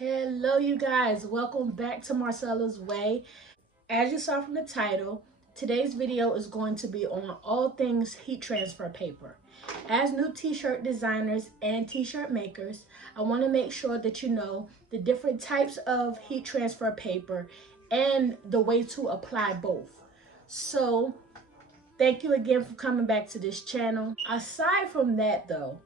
Hello you guys, welcome back to Marcelas Way. As you saw from the title, today's video is going to be on all things heat transfer paper. As new t-shirt designers and t-shirt makers, I want to make sure that you know the different types of heat transfer paper and the way to apply both. So thank you again for coming back to this channel. Aside from that though,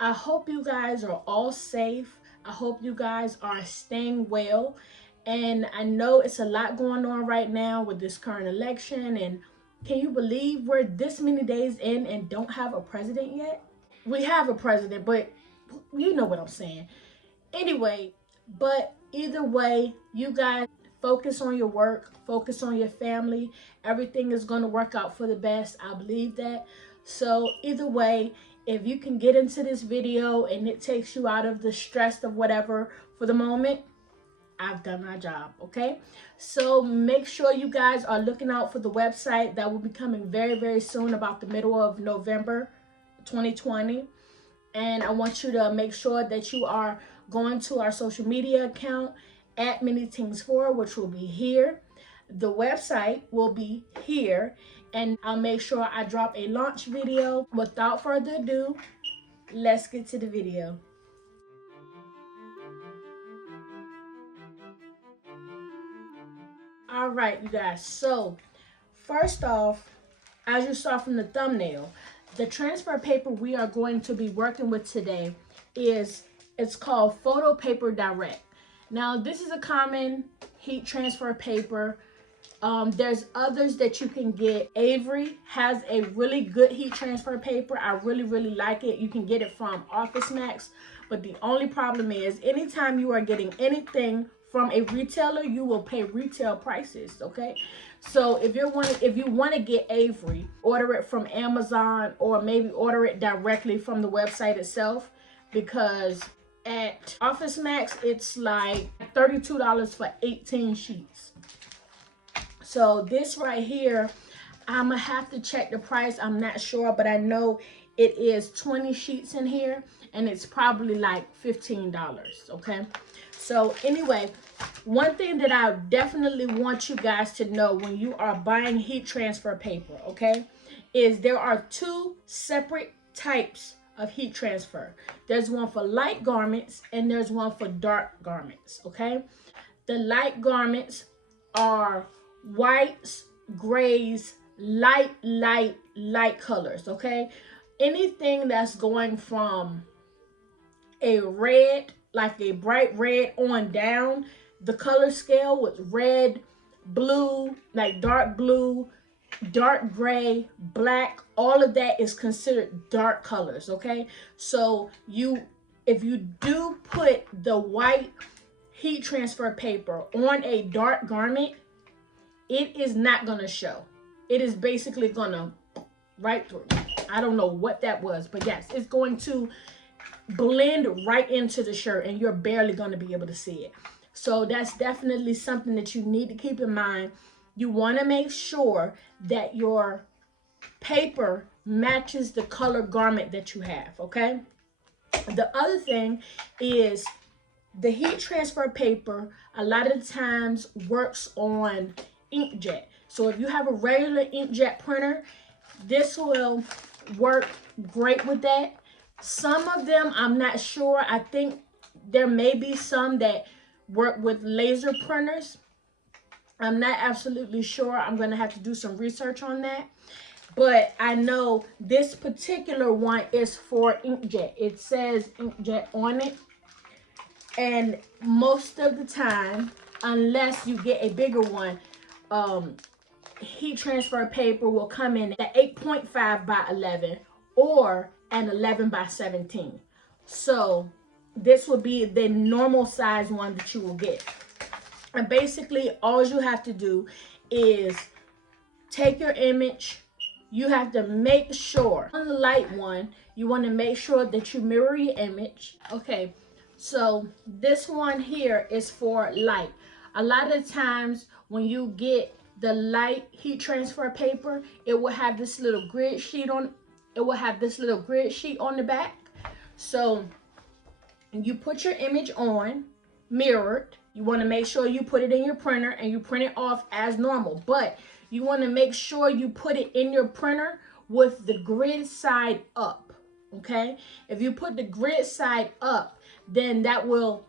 I hope you guys are all safe. I hope you guys are staying well. And I know it's a lot going on right now with this current election. And can you believe we're this many days in and don't have a president yet? We have a president, but you know what I'm saying. Anyway, but either way, you guys focus on your work, focus on your family. Everything is going to work out for the best. I believe that. So either way, if you can get into this video and it takes you out of the stress of whatever for the moment, I've done my job, okay? So make sure you guys are looking out for the website that will be coming very, very soon, about the middle of November 2020. And I want you to make sure that you are going to our social media account at minitingzcustoms, which will be here. The website will be here, and I'll make sure I drop a launch video. Without further ado, let's get to the video. All right, you guys. So first off, as you saw from the thumbnail, the transfer paper we are going to be working with today it's called Photo Paper Direct. Now, this is a common heat transfer paper. There's others that you can get. Avery has a really good heat transfer paper. I really like it. You can get it from Office Max, but the only problem is anytime you are getting anything from a retailer, you will pay retail prices, okay? So if you want to get Avery, order it from Amazon or maybe order it directly from the website itself, because at Office Max it's like $32 for 18 sheets. So this right here, I'm gonna have to check the price. I'm not sure, but I know it is 20 sheets in here and it's probably like $15, okay? So anyway, one thing that I definitely want you guys to know when you are buying heat transfer paper, okay, is there are two separate types of heat transfer. There's one for light garments and there's one for dark garments, okay? The light garments are whites, grays, light colors, okay? Anything that's going from a red, like a bright red on down, the color scale was red, blue, like dark blue, dark gray, black, all of that is considered dark colors, okay? So if you do put the white heat transfer paper on a dark garment, it is not gonna show. It is basically gonna right through. I don't know what that was, but yes, it's going to blend right into the shirt and you're barely gonna be able to see it. So that's definitely something that you need to keep in mind. You wanna make sure that your paper matches the color garment that you have, okay? The other thing is the heat transfer paper a lot of times works on inkjet. So if you have a regular inkjet printer, this will work great with that. Some of them, I'm not sure. I think there may be some that work with laser printers. I'm not absolutely sure. I'm going to have to do some research on that. But I know this particular one is for inkjet. It says inkjet on it. And most of the time, unless you get a bigger one, heat transfer paper will come in at 8.5 by 11 or an 11 by 17. So this will be the normal size one that you will get. And basically all you have to do is take your image. You have to make sure on the light one, you want to make sure that you mirror your image. Okay, so this one here is for light. A lot of times when you get the light heat transfer paper, it will have this little grid sheet on the back. So you put your image on mirrored. You want to make sure you put it in your printer and you print it off as normal. But you want to make sure you put it in your printer with the grid side up. Okay? If you put the grid side up, then it will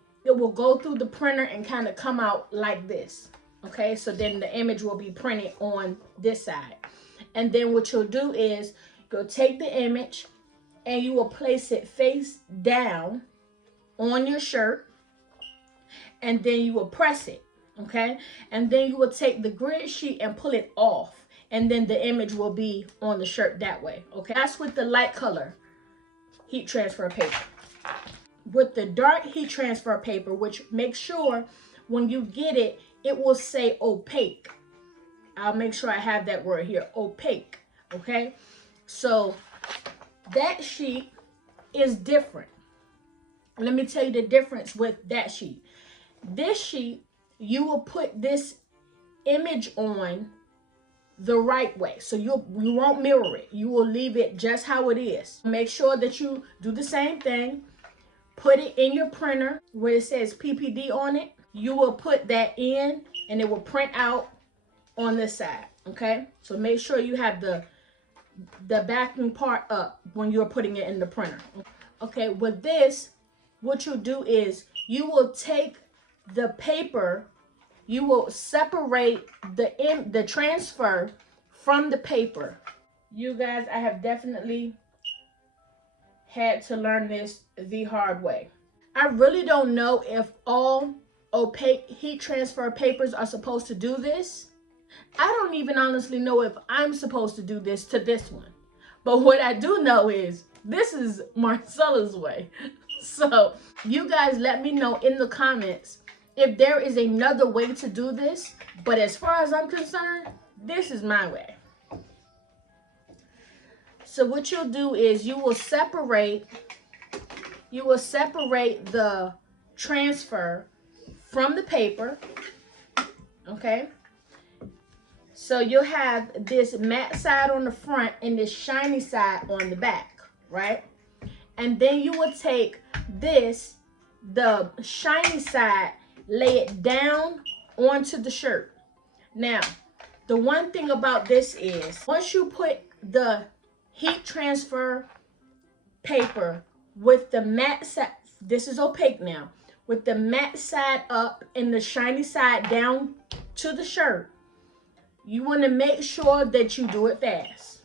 go through the printer and kind of come out like this. Okay? So then the image will be printed on this side. And then what you'll do is you'll take the image and you will place it face down on your shirt, and then you will press it, okay? And then you will take the grid sheet and pull it off, and then the image will be on the shirt that way, okay? That's with the light color heat transfer paper. With the dark heat transfer paper, which make sure when you get it, it will say opaque. I'll make sure I have that word here, opaque, okay? So that sheet is different. Let me tell you the difference with that sheet. This sheet, you will put this image on the right way. So you won't mirror it. You will leave it just how it is. Make sure that you do the same thing. Put it in your printer where it says PPD on it. You will put that in and it will print out on this side, okay? So make sure you have the backing part up when you're putting it in the printer. Okay, with this, what you'll do is you will take the paper, you will separate the transfer from the paper. You guys, I have definitely had to learn this the hard way. I really don't know if all opaque heat transfer papers are supposed to do this. I don't even honestly know if I'm supposed to do this to this one. But what I do know is this is Marcelas Way. So you guys let me know in the comments if there is another way to do this. But as far as I'm concerned, this is my way. So what you'll do is you will separate the transfer from the paper, okay? So you'll have this matte side on the front and this shiny side on the back, right? And then you will take this, the shiny side, lay it down onto the shirt. Now, the one thing about this is once you put the heat transfer paper with the matte side, this is opaque now, with the matte side up and the shiny side down to the shirt, you want to make sure that you do it fast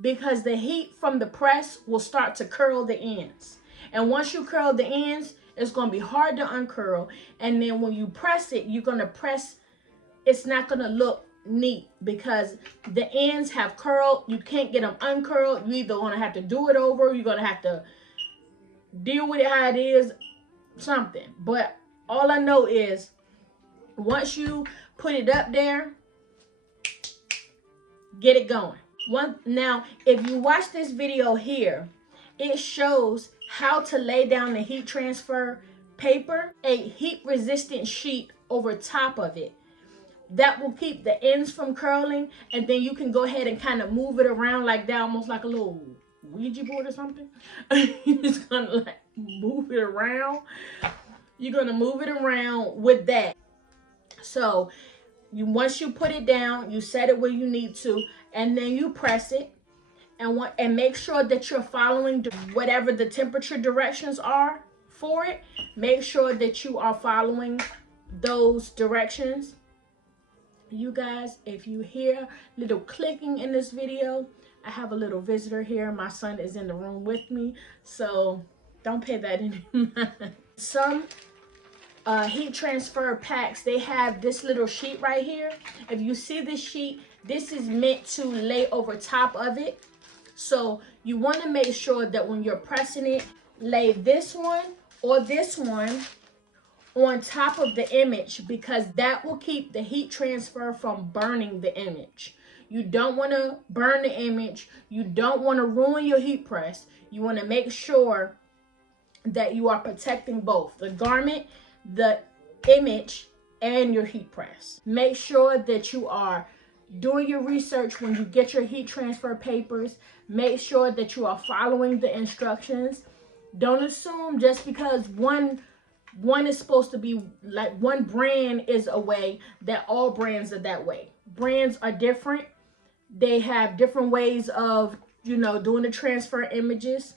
because the heat from the press will start to curl the ends. And once you curl the ends, it's going to be hard to uncurl. And then when you press it, you're going to press, it's not going to look neat because the ends have curled. You can't get them uncurled. You either going to have to do it over, you're going to have to deal with it how it is, something. But all I know is once you put it up there, get it going. Now, if you watch this video here, it shows how to lay down the heat transfer paper, a heat resistant sheet over top of it. That will keep the ends from curling, and then you can go ahead and kind of move it around like that, almost like a little Ouija board or something. You're just gonna like move it around. You're gonna move it around with that. So once you put it down, you set it where you need to, and then you press it, and make sure that you're following whatever the temperature directions are for it. Make sure that you are following those directions. You guys, if you hear little clicking in this video, I have a little visitor here. My son is in the room with me, so don't pay that any mind. Some heat transfer packs, they have this little sheet right here. If you see this sheet, this is meant to lay over top of it. So you want to make sure that when you're pressing it, lay this one or this one on top of the image, because that will keep the heat transfer from burning the image. You don't want to burn the image. You don't want to ruin your heat press. You want to make sure that you are protecting both the garment, the image, and your heat press. Make sure that you are doing your research when you get your heat transfer papers. Make sure that you are following the instructions. Don't assume just because one one is supposed to be like, one brand is a way, that all brands are that way. Brands are different. They have different ways of, you know, doing the transfer images.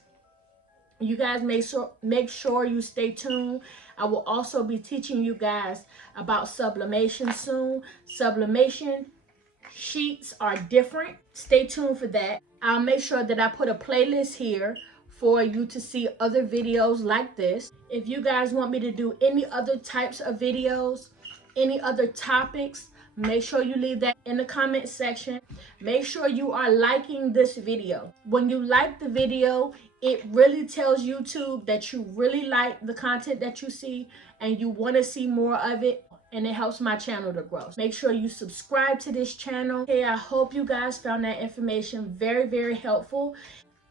You guys make sure you stay tuned. I will also be teaching you guys about sublimation soon. Sublimation sheets are different. Stay tuned for that. I'll make sure that I put a playlist here for you to see other videos like this. If you guys want me to do any other types of videos, any other topics, make sure you leave that in the comment section. Make sure you are liking this video. When you like the video, it really tells YouTube that you really like the content that you see and you want to see more of it, and it helps my channel to grow. Make sure you subscribe to this channel. Okay, I hope you guys found that information very, very helpful.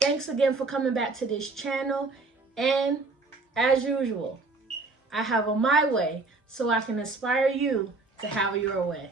Thanks again for coming back to this channel, and as usual, I have a my way so I can inspire you to have your way.